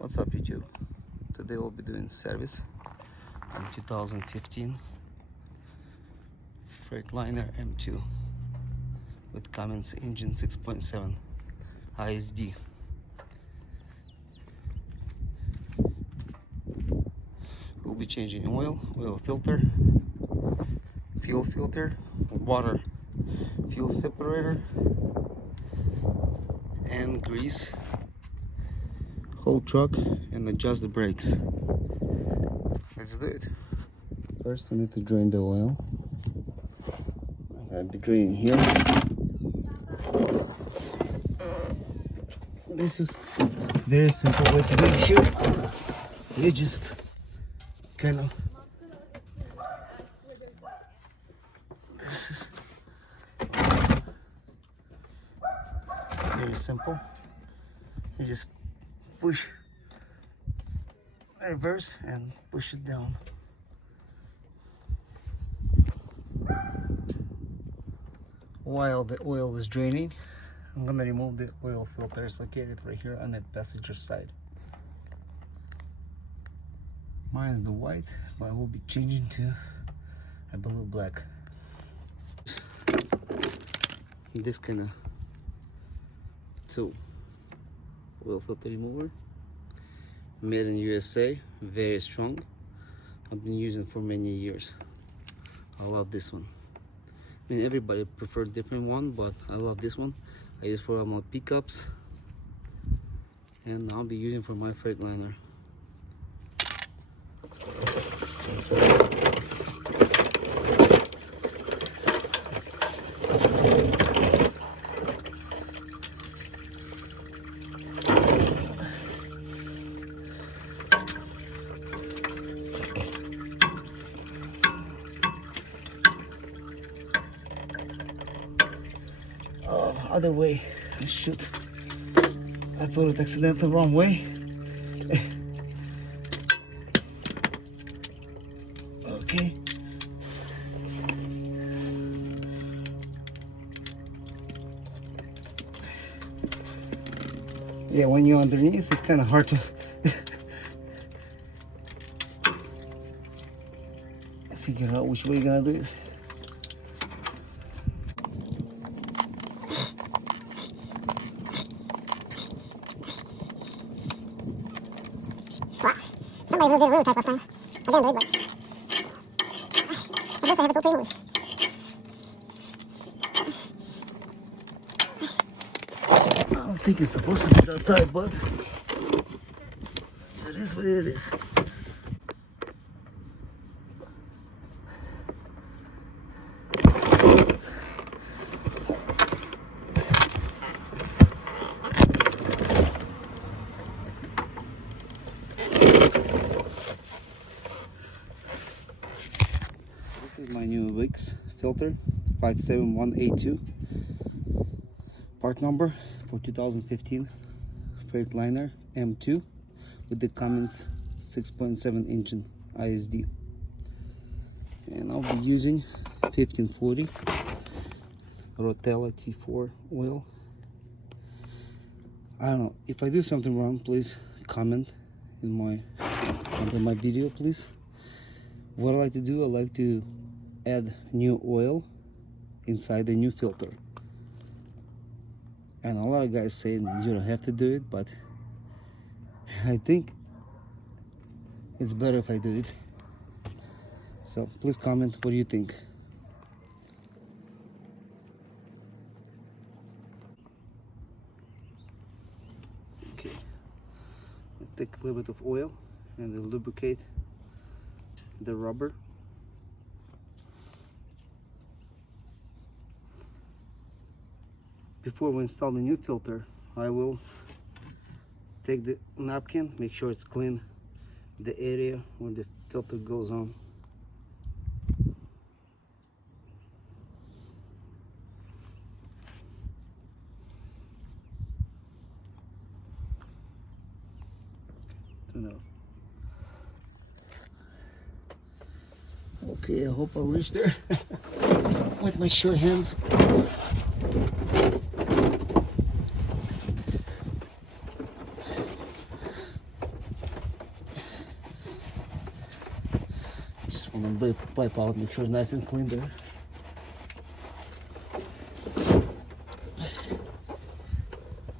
What's up, YouTube? Today we'll be doing service on 2015 Freightliner M2 with Cummins engine 6.7 ISD. We'll be changing oil filter, fuel filter, water, fuel separator, and grease whole truck and adjust the brakes. Let's do it. First we need to drain the oil. I'll be draining here. This is very simple way to do it here. You just kind of, this is very simple. You just push reverse and push it down. While the oil is draining, I'm gonna remove the oil filter. It's located right here on the passenger side. Mine is the white, but I will be changing to a blue black. This kind of tool, oil filter remover, made in USA, very strong. I've been using it for many years. I love this one. I mean, everybody prefers different one, but I love this one. I use for all my pickups, and I'll be using for my Freightliner. Other way. Shoot, I put it accidentally wrong way. Okay. Yeah, when you're underneath, it's kind of hard to figure out which way you're gonna do it. Somebody moved it really tight last time. I didn't do it, but I guess I have to go move. I don't think it's supposed to be that tight, but it is what it is. This is my new Wix filter, 57182. Part number for 2015 Freightliner M2 with the Cummins 6.7 engine ISD. And I'll be using 1540 Rotella T4 oil. I don't know, if I do something wrong, please comment in under my video, please. What I like to do, I like to add new oil inside the new filter. And a lot of guys say you don't have to do it, but I think it's better if I do it. So please comment what do you think. Okay, I'll take a little bit of oil and I'll lubricate the rubber. Before we install the new filter, I will take the napkin, make sure it's clean, the area where the filter goes on. Turn it off. Okay, I hope I reach there with my short hands. I'm gonna break the pipe out, make sure it's nice and clean there.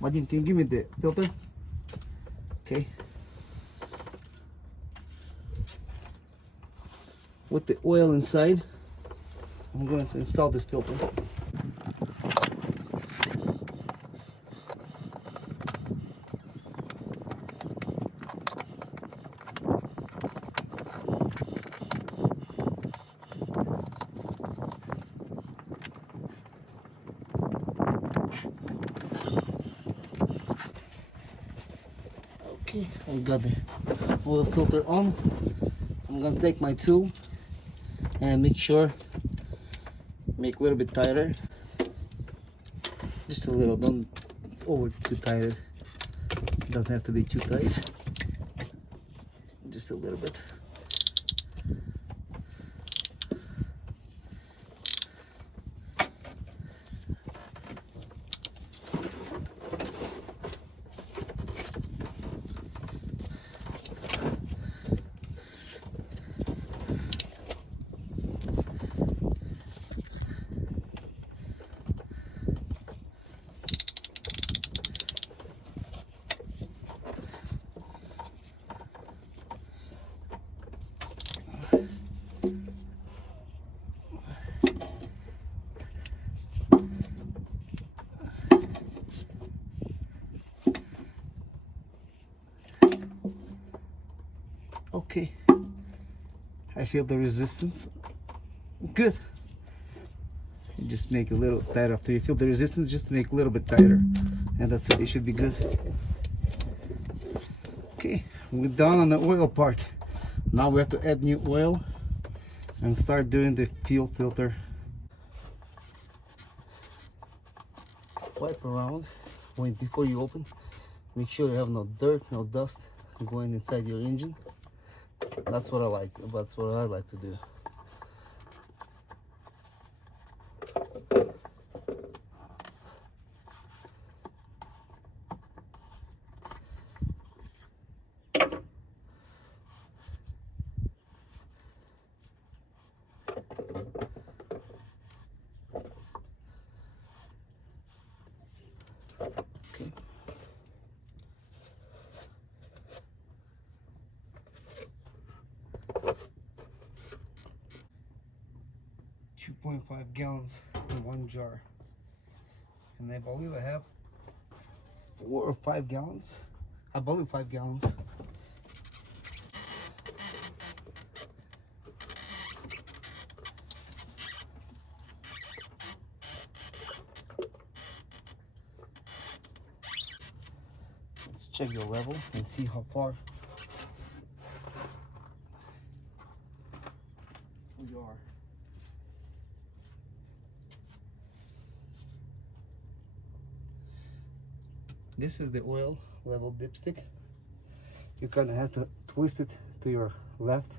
Vadim, can you give me the filter? Okay. With the oil inside, I'm going to install this filter. Okay, I got the oil filter on. I'm gonna take my tool and make a little bit tighter. Just a little, don't over too tight it. Doesn't have to be too tight. Just a little bit. Okay, I feel the resistance. Good. You just make a little tighter. After you feel the resistance, just make a little bit tighter, and that's it. It should be good. Okay, we're done on the oil part. Now we have to add new oil and start doing the fuel filter. Wipe around before you open. Make sure you have no dirt, no dust going inside your engine. That's what I like. That's what I like to do. Okay. 2.5 gallons in one jar, and I believe I have 4 or 5 gallons. I believe 5 gallons. Let's check the level and see how far we are. This is the oil level dipstick. You kind of have to twist it to your left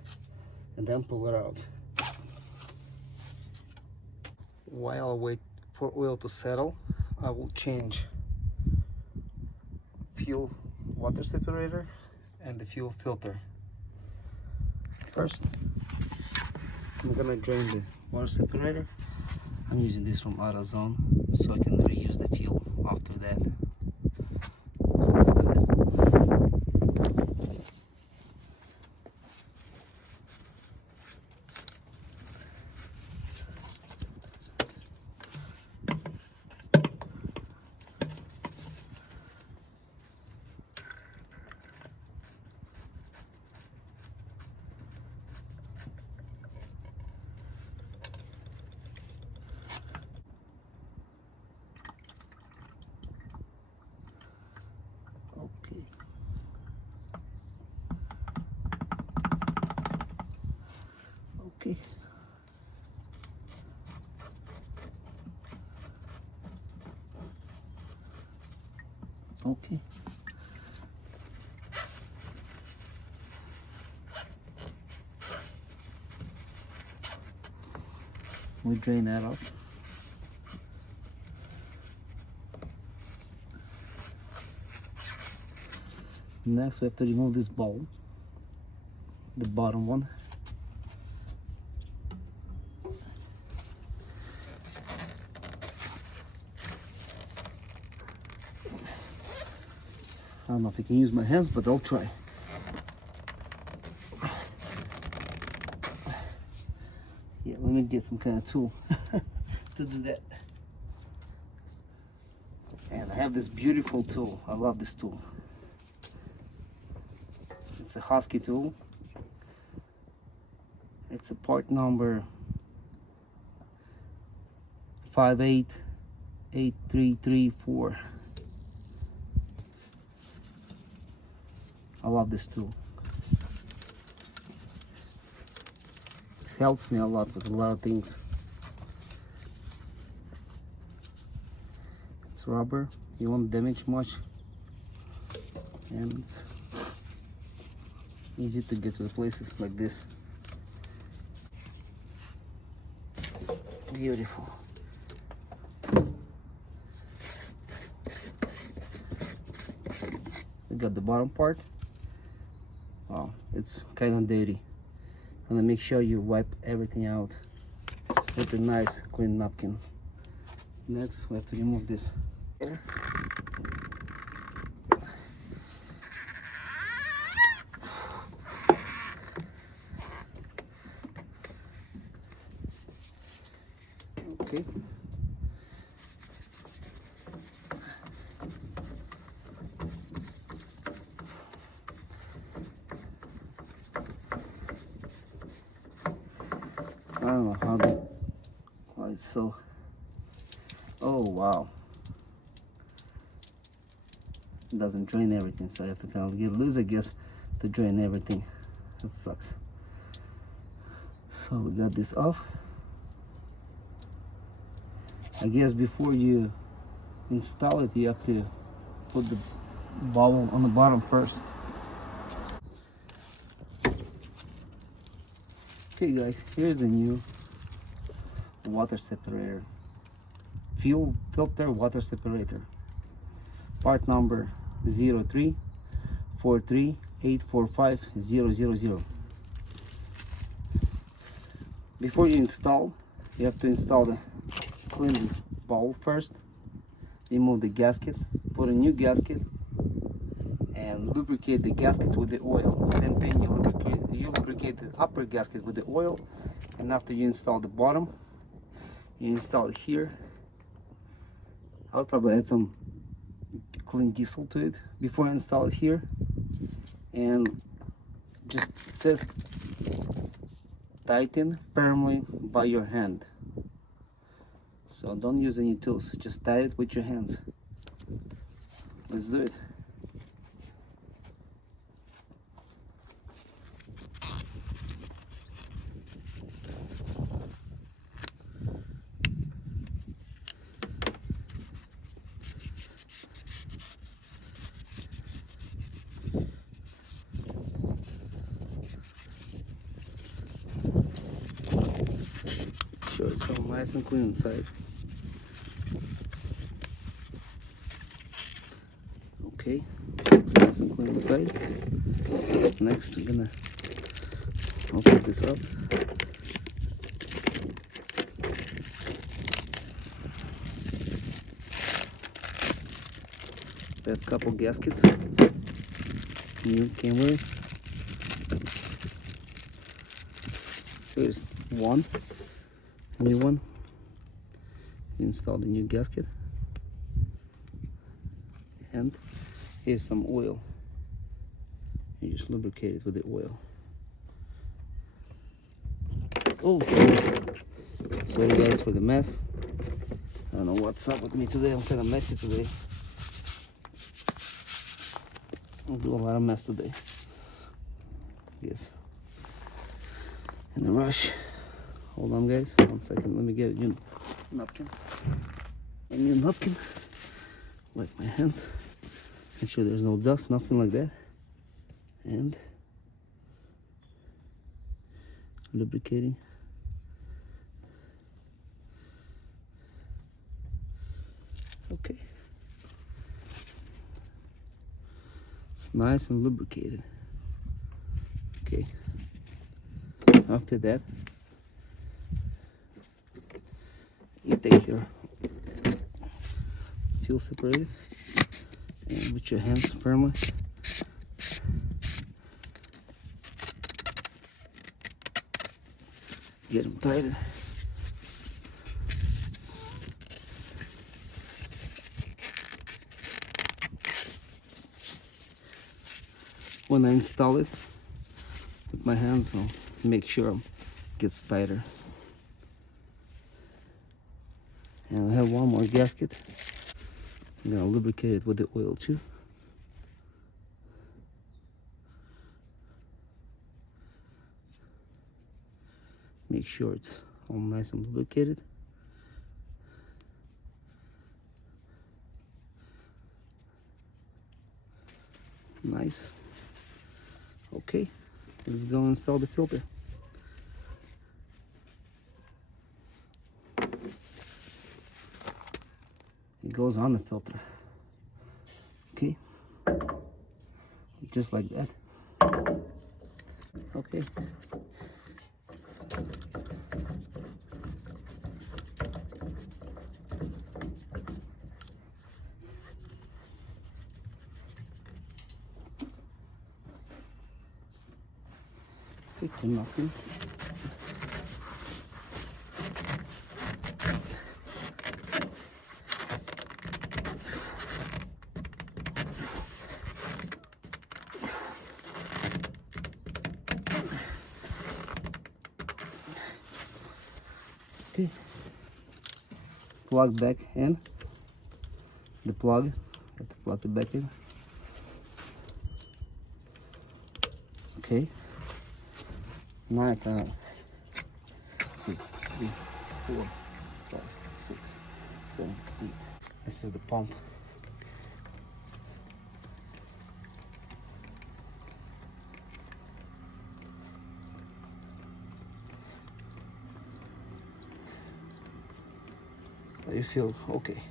and then pull it out. While I wait for oil to settle, I will change fuel water separator and the fuel filter. First, I'm gonna drain the water separator. I'm using this from AutoZone, so I can reuse the fuel after that. So let's do that. Okay. Okay. Okay. We drain that off. Next, we have to remove this bowl, the bottom one. don't know if I can use my hands, but I'll try. Yeah, let me get some kind of tool to do that. And I have this beautiful tool. I love this tool. It's a Husky tool. It's a part number 588334. I love this tool. It helps me a lot with a lot of things. It's rubber, you won't damage much, and it's easy to get to the places like this. Beautiful. We got the bottom part. Wow, it's kind of dirty. And then make sure you wipe everything out with a nice clean napkin. Next, we have to remove this. Okay. I don't know why it's so. Oh wow. It doesn't drain everything, so I have to kind of get loose, I guess, to drain everything. That sucks. So we got this off. I guess before you install it, you have to put the bowel on the bottom first. Okay guys, here's the new water separator. Fuel filter water separator. Part number 034384500. Before you install, you have to clean this bowl first. Remove the gasket, put a new gasket, and lubricate the gasket with the oil. Same thing, you lubricate the upper gasket with the oil, and after you install the bottom, you install it here. I'll probably add some clean diesel to it before I install it here. And just, it says tighten firmly by your hand. So don't use any tools, just tie it with your hands. Let's do it. Sure, it's all nice and clean inside. Okay, it's nice and clean inside. Next, I'm gonna open this up. I have a couple gaskets. New came with. Here's one, new one. Install the new gasket. And here's some oil. You just lubricate it with the oil. Oh, sorry guys for the mess. I don't know what's up with me today. I'm kind of messy today. I'll do a lot of mess today. Yes. In a rush. Hold on guys, 1 second. Let me get a new napkin. A new napkin. Wipe my hands. Make sure there's no dust, nothing like that. And lubricating. Okay. It's nice and lubricated. Okay. After that, you take your fuel separator And with your hands firmly. Get them tightened. When I install it with my hands, I'll make sure it gets tighter. And I have one more gasket. I'm gonna lubricate it with the oil too. Make sure it's all nice and lubricated. Nice. Okay, let's go install the filter. It goes on the filter. Okay, just like that. Okay. Take the nothing. Okay. Plug back in. The plug. You have to plug it back in. Okay. Now I can 2, 3, 4, 5, 6, 7, 8. This is the pump. You feel okay.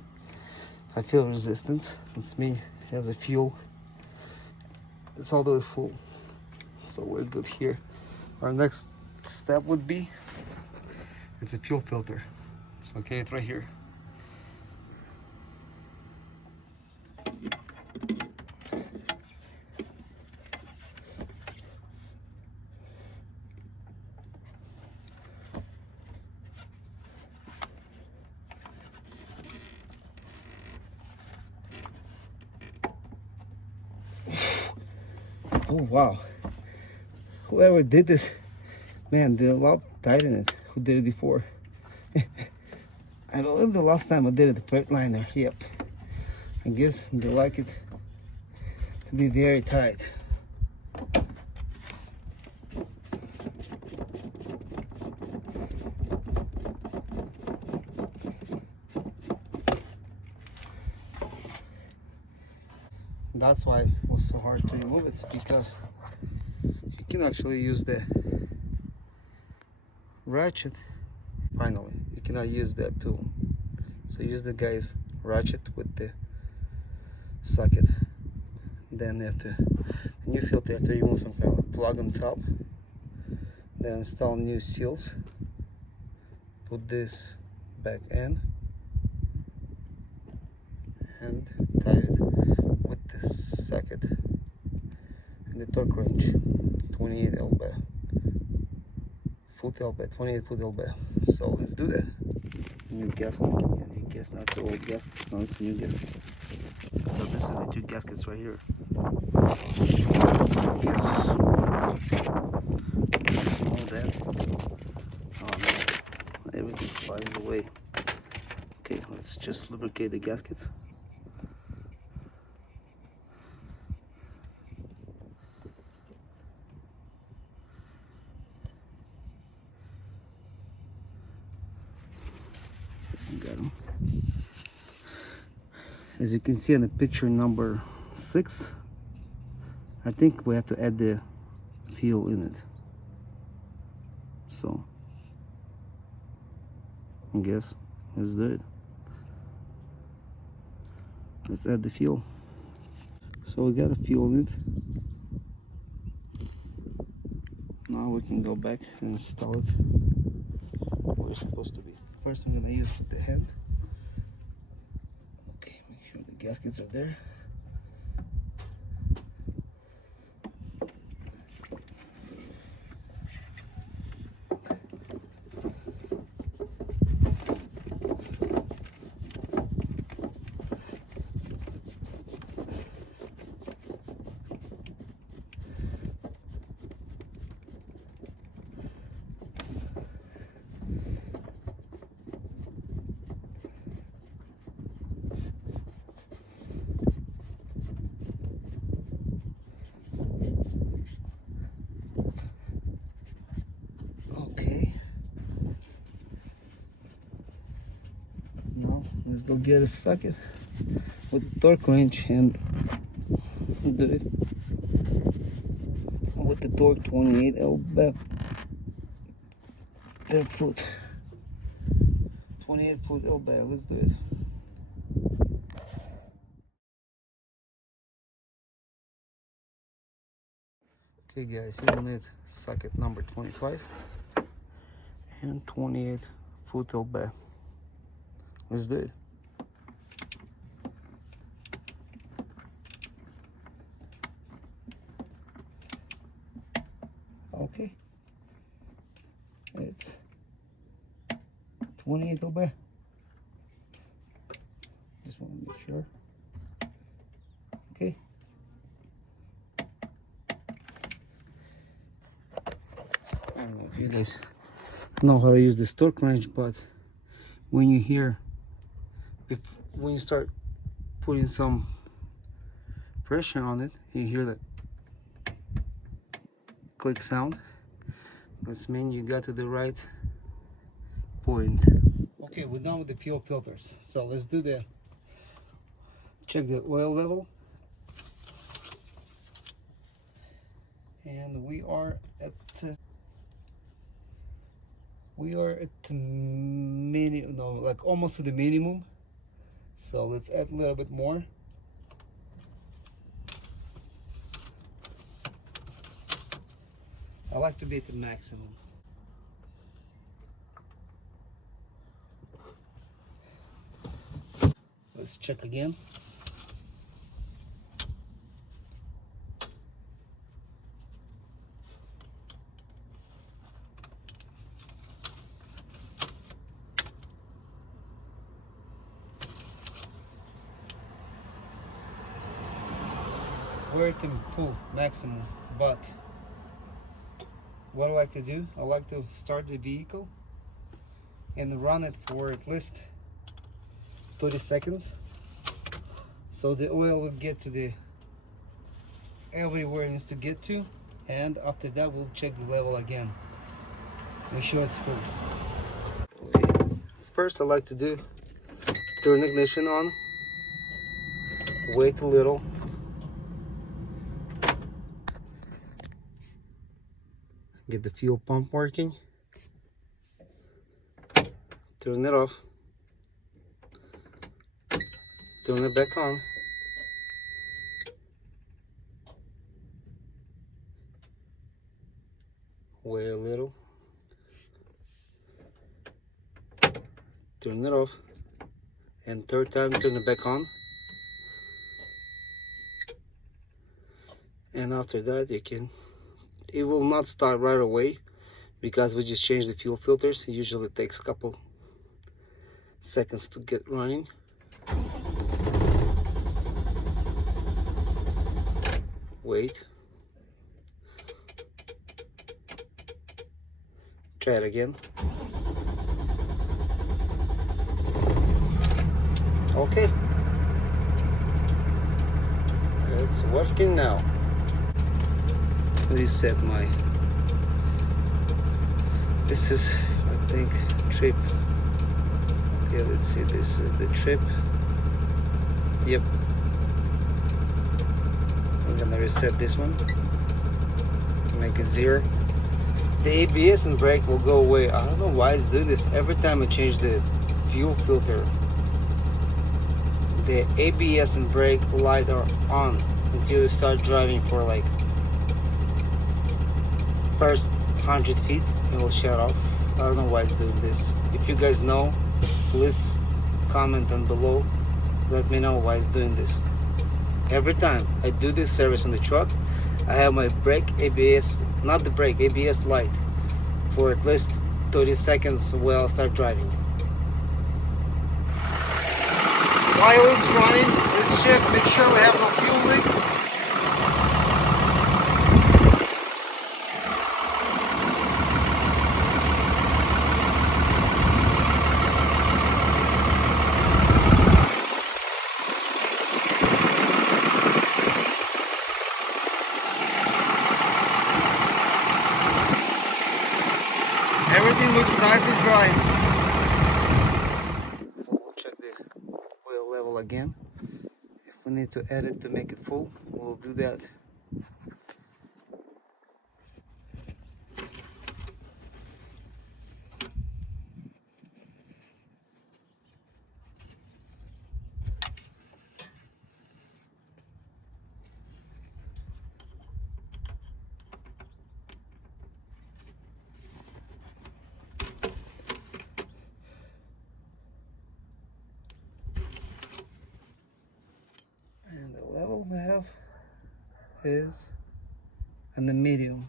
I feel resistance. It's me. It has a fuel. It's all the way full. So we're good here. Our next step would be, it's a fuel filter. It's located right here. Oh wow. Whoever did this, man, did a lot tighten it. Who did it before? I believe the last time I did it, the Freightliner. Yep. I guess they like it to be very tight. That's why it was so hard to remove it, because you can actually use the ratchet. Finally, you cannot use that tool, so use the guy's ratchet with the socket. Then after the new filter, after you remove some kind of plug on top, then install new seals, put this back in and tighten it with the socket and the torque wrench, 28 lb. 28 foot lb. So let's do that. New gasket. Yeah, new gasket. Not so old gasket. No, it's a new gasket. So this is the two gaskets right here. Yes. All that. Oh no, everything's flying away. Okay, let's just lubricate the gaskets. Got them. As you can see on the picture number 6, I think we have to add the fuel in it. So I guess let's do it. Let's add the fuel. So we got a fuel in it. Now we can go back and install it where it's supposed to be. First I'm gonna use with the hand. Okay, make sure the gaskets are there. Let's go get a socket with the torque wrench and do it with the torque 28 lb per foot. 28 foot lb. Let's do it. Okay guys, you will need socket number 25 and 28 foot lb. Let's do it. Okay, it's 28 lb. Just want to make sure. Okay. I don't know if you guys know how to use this torque wrench, but when you hear, when you start putting some pressure on it, you hear that click sound. That's mean you got to the right point. Okay, we're done with the fuel filters. So let's do the check the oil level. And we are at minimum, no, like almost to the minimum. So let's add a little bit more. I like to be at the maximum. Let's check again. We're at the full maximum, but what I like to do, I like to start the vehicle and run it for at least 30 seconds so the oil will get to the everywhere it needs to get to, and after that we'll check the level again, make sure it's full. Okay, first I like to do turn ignition on, wait a little, get the fuel pump working, turn it off, turn it back on, wait a little, turn it off, and third time turn it back on, and after that it will not start right away because we just changed the fuel filters. It usually takes a couple seconds to get running. Wait, try it again. Okay, it's working now. Reset my, this is I think trip. Okay, let's see, this is the trip. Yep, I'm gonna reset this one, make it 0. The ABS and brake will go away. I don't know why it's doing this. Every time I change the fuel filter, the ABS and brake light are on until you start driving for like first 100 feet. It will shut off. I don't know why it's doing this. If you guys know, please comment down below. Let me know why it's doing this. Every time I do this service on the truck, I have my brake ABS, not the brake, ABS light for at least 30 seconds while I start driving. While it's running, let's check, make sure we have no fuel leak. Everything looks nice and dry. We'll check the need to add it to make it full, we'll do that. And the level we have is in the medium.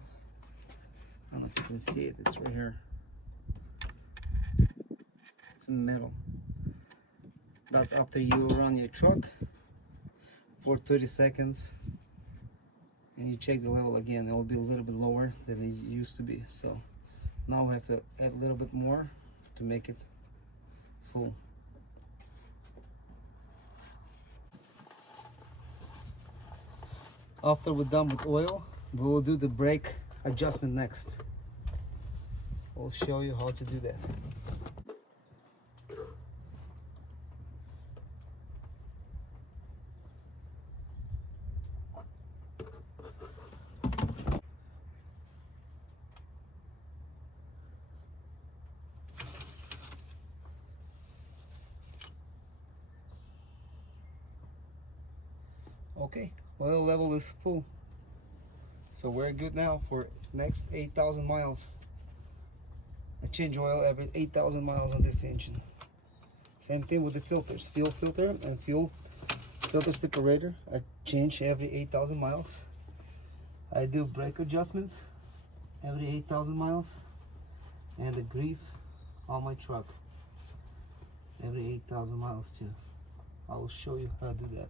I don't know if you can see it, it's right here. It's in the middle. That's after you run your truck for 30 seconds and you check the level again. It will be a little bit lower than it used to be. So now we have to add a little bit more to make it full. After we're done with oil, we will do the brake adjustment next. I'll show you how to do that. Okay, oil level is full, so we're good now for next 8,000 miles. I change oil every 8,000 miles on this engine. Same thing with the filters, fuel filter and fuel filter separator. I change every 8,000 miles. I do brake adjustments every 8,000 miles, and the grease on my truck every 8,000 miles too. I will show you how to do that.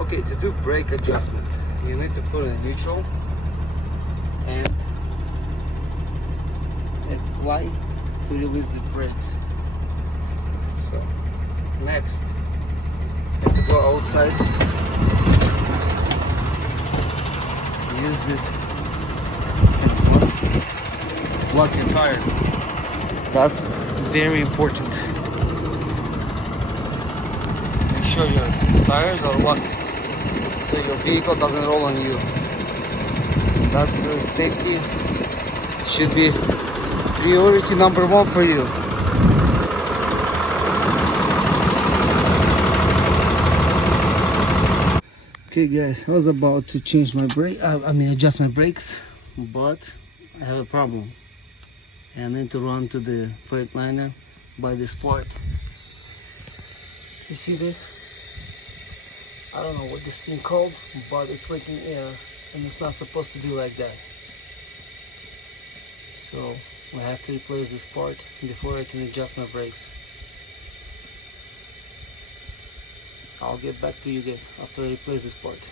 Okay, to do brake adjustment, you need to put it in neutral and apply to release the brakes. So next, you have to go outside, use this and block your tire. That's very important. Make sure your tires are locked so your vehicle doesn't roll on you. That's safety should be priority number one for you. Okay guys, I was about to change my brake, adjust my brakes, but I have a problem. I need to run to the Freightliner, buy this part. You see this? I don't know what this thing called, but it's leaking air and it's not supposed to be like that. So I have to replace this part before I can adjust my brakes. I'll get back to you guys after I replace this part.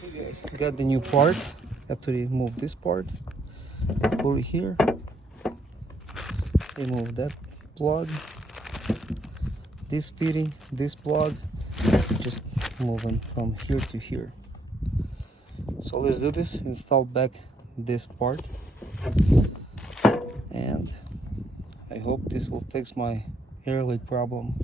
Hey guys, got the new part. Have to remove this part, put it here, remove that plug, this fitting, this plug, just moving from here to here. So let's do this, install back this part, and I hope this will fix my air leak problem.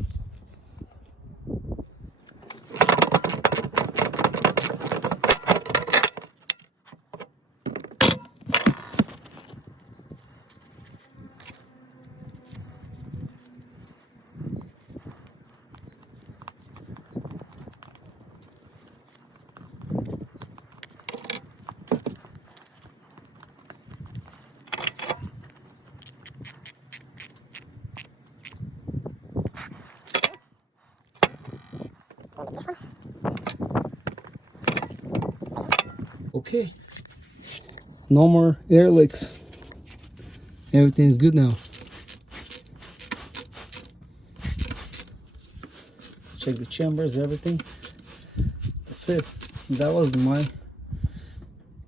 Okay, no more air leaks. Everything is good now. Check the chambers, everything. That's it. That was my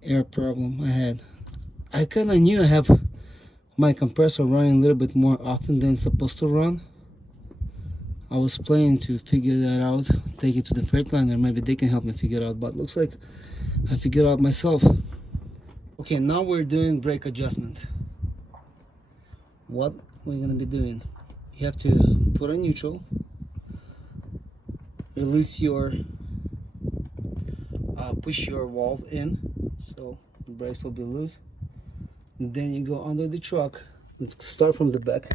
air problem I had. I kind of knew I have my compressor running a little bit more often than it's supposed to run. I was planning to figure that out, take it to the Freightliner, maybe they can help me figure it out, but looks like I figured out myself. Okay, now we're doing brake adjustment. What we're gonna be doing, you have to put on neutral, release your push your valve in, so the brakes will be loose. And then you go under the truck. Let's start from the back.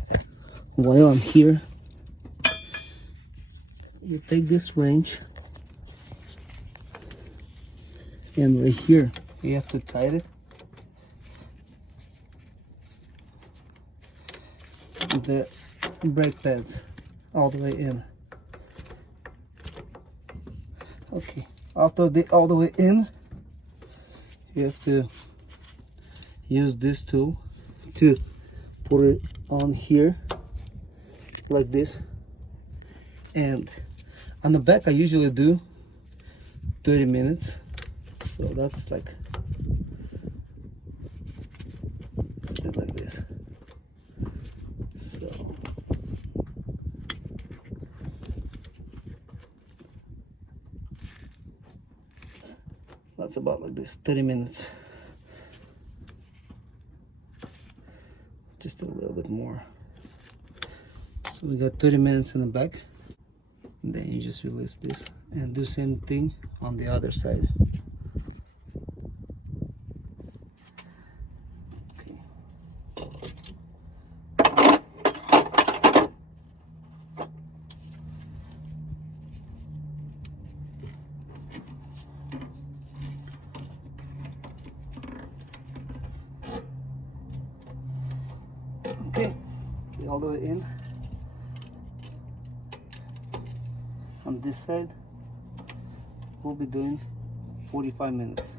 While I'm here, you take this wrench, and right here you have to tighten it. The brake pads all the way in. Okay, after they all the way in, you have to use this tool to put it on here like this. And on the back I usually do 30 minutes, so that's like, let's do it like this. So that's about like this, 30 minutes. Just a little bit more. So we got 30 minutes in the back. And then you just release this and do same thing on the other side. Okay, get all the way in. On this side, we'll be doing 45 minutes.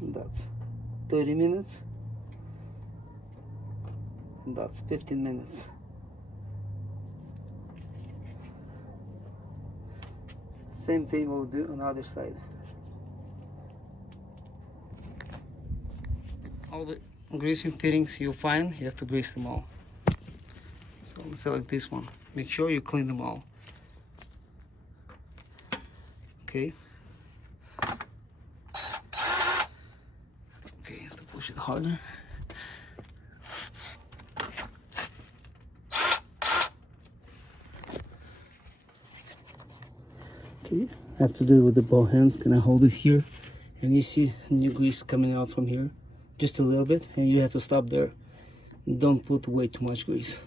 And that's 30 minutes. And that's 15 minutes. Same thing we'll do on the other side. All the greasing fittings you'll find, you have to grease them all. So let's select this one. Make sure you clean them all. Okay. Okay, you have to push it harder. Okay, I have to do it with the both hands. Can I hold it here? And you see new grease coming out from here, just a little bit, and you have to stop there. Don't put way too much grease.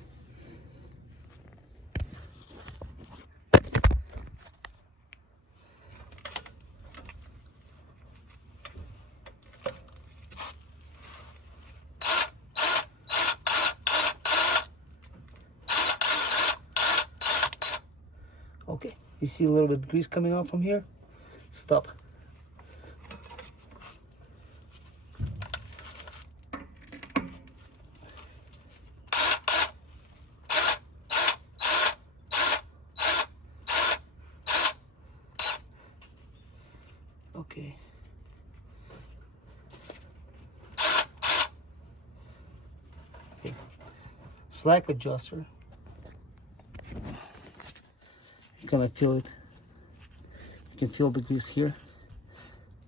Okay, you see a little bit of grease coming out from here? Stop. Okay. Okay. Slack adjuster. You can feel it. You can feel the grease here.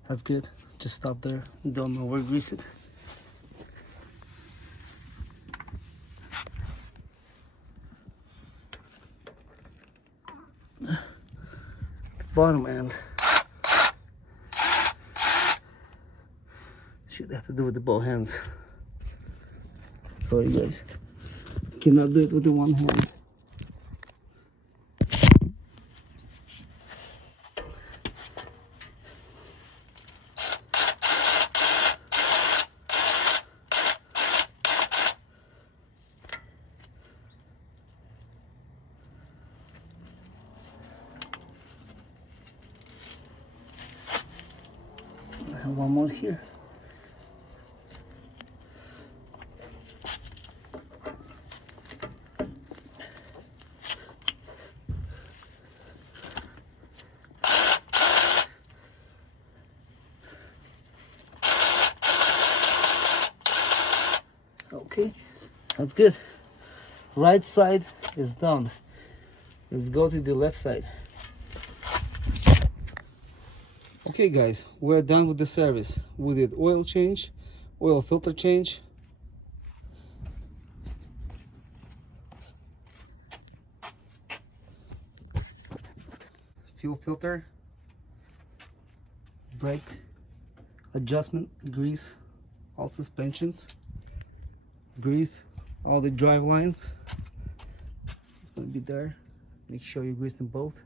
That's good. Just stop there. Don't over grease it. The bottom end. Should have to do with the both hands. Sorry guys. Cannot do it with the one hand. And one more here. Okay, that's good. Right side is done. Let's go to the left side. Okay guys, we're done with the service. We did oil change, oil filter change, fuel filter, brake adjustment, grease all suspensions, grease all the drive lines. It's going to be there. Make sure you grease them both.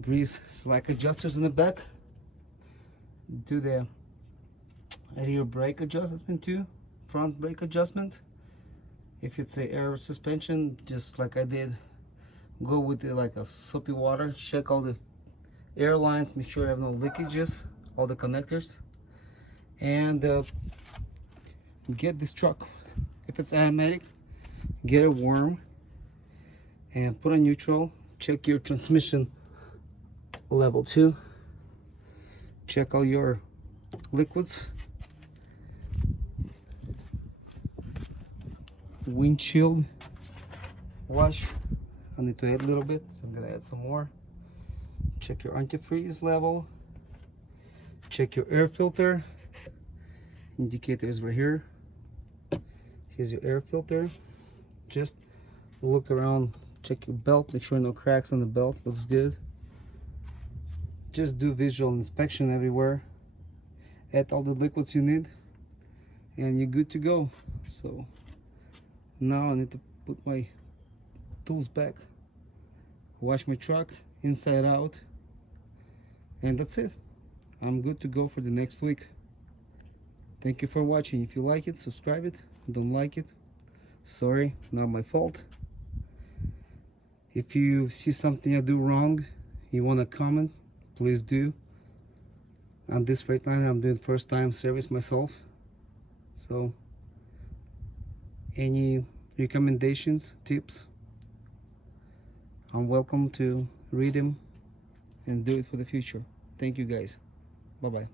Grease slack adjusters in the back. Do the rear brake adjustment too, front brake adjustment. If it's a air suspension, just like I did, go with it like a soapy water. Check all the air lines, make sure you have no leakages, all the connectors, and get this truck. If it's automatic, get it warm and put on neutral. Check your transmission level too. Check all your liquids, windshield wash. I need to add a little bit, so I'm gonna add some more. Check your antifreeze level. Check your air filter. Indicators right here. Here's your air filter. Just look around, check your belt, make sure no cracks on the belt, looks good. Just do visual inspection everywhere. Add all the liquids you need and you're good to go. So now I need to put my tools back, wash my truck inside out, and that's it. I'm good to go for the next week. Thank you for watching. If you like it, subscribe it. Don't like it, sorry, not my fault. If you see something I do wrong, you want to comment, please do. On this Freightliner, I'm doing first time service myself, so any recommendations, tips, I'm welcome to read them and do it for the future. Thank you guys. Bye bye.